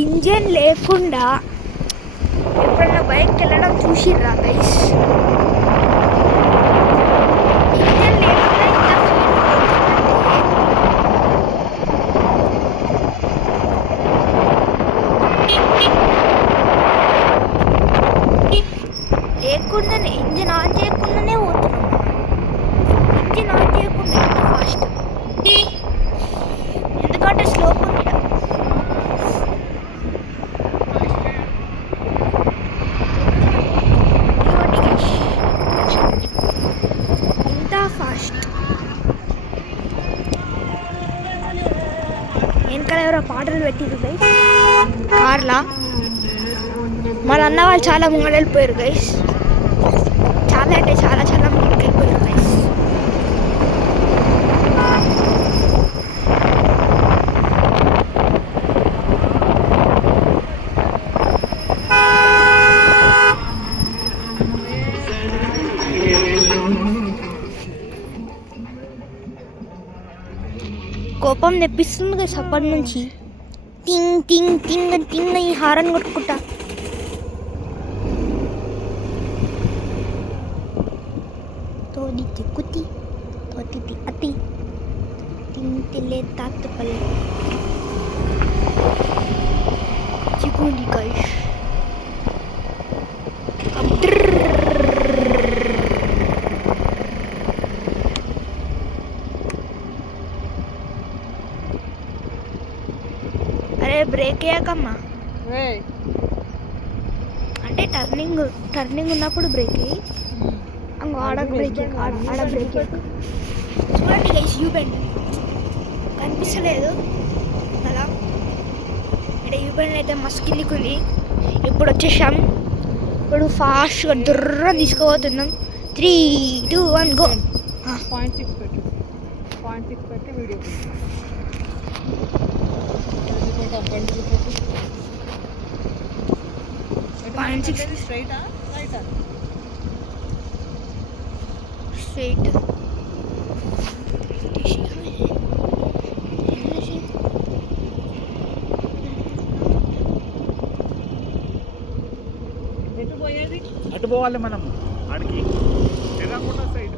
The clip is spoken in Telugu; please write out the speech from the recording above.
ఇంజన్ లేకుండా ఎప్పుడన్నా బైక్ వెళ్ళడం చూసిర్రా గైస్? ఇంజన్ లేకుండా లేకుండానే ఇంజన్ ఆన్ చేయకుండానే పోతున్నాం. ఇంజన్ ఆన్ చేయకుండా ఎంత ఫాస్ట్, ఎందుకంటే స్లోప్ ఉంది. ఇంత ఫాస్ట్ వెనకాల ఎవరో పాటలు పెట్టిరు గైస్ కార్లా. మన అన్న వాళ్ళు చాలా ముంగడు వెళ్ళిపోయారు గైస్. చాలా అంటే చాలా చాలా ముందుకు వెళ్ళిపోయారు గైస్. కోపం తెప్పిస్తుంది కదా అప్పటి నుంచి. టింగ్ టింగ్ టింగ్ టింగ్ ఈ హారన్ కొట్టుకుంటా. తోడి చెక్కుతి తోటి అతి తింటిలే తాతపల్లి చిగుండి గైస్. అరే బ్రేక్ వేయకమ్మా. అంటే టర్నింగ్ ఉన్నప్పుడు బ్రేక్ వేయి. ఆడ బ్రేక్ ఆడ బ్రేక్ చూడండి గైస్. యూబెండ్ కనిపిస్తలేదు కదా? ఇక్కడ యూబెండ్ అయితే మస్తు కిందికి ఉంది. ఇప్పుడు వచ్చేసాం. ఇప్పుడు ఫాస్ట్గా దుర్ర తీసుకుపోతున్నాం. 3, 2, 1 గో. 0.6 పెట్టి వీడియో 0.6 స్ట్రైటా రైటా? స్ట్రైట్. ఎటు పోయేది? అటు పోవాలి మనం ఆడికి. శ్రీరామకోట సైడ్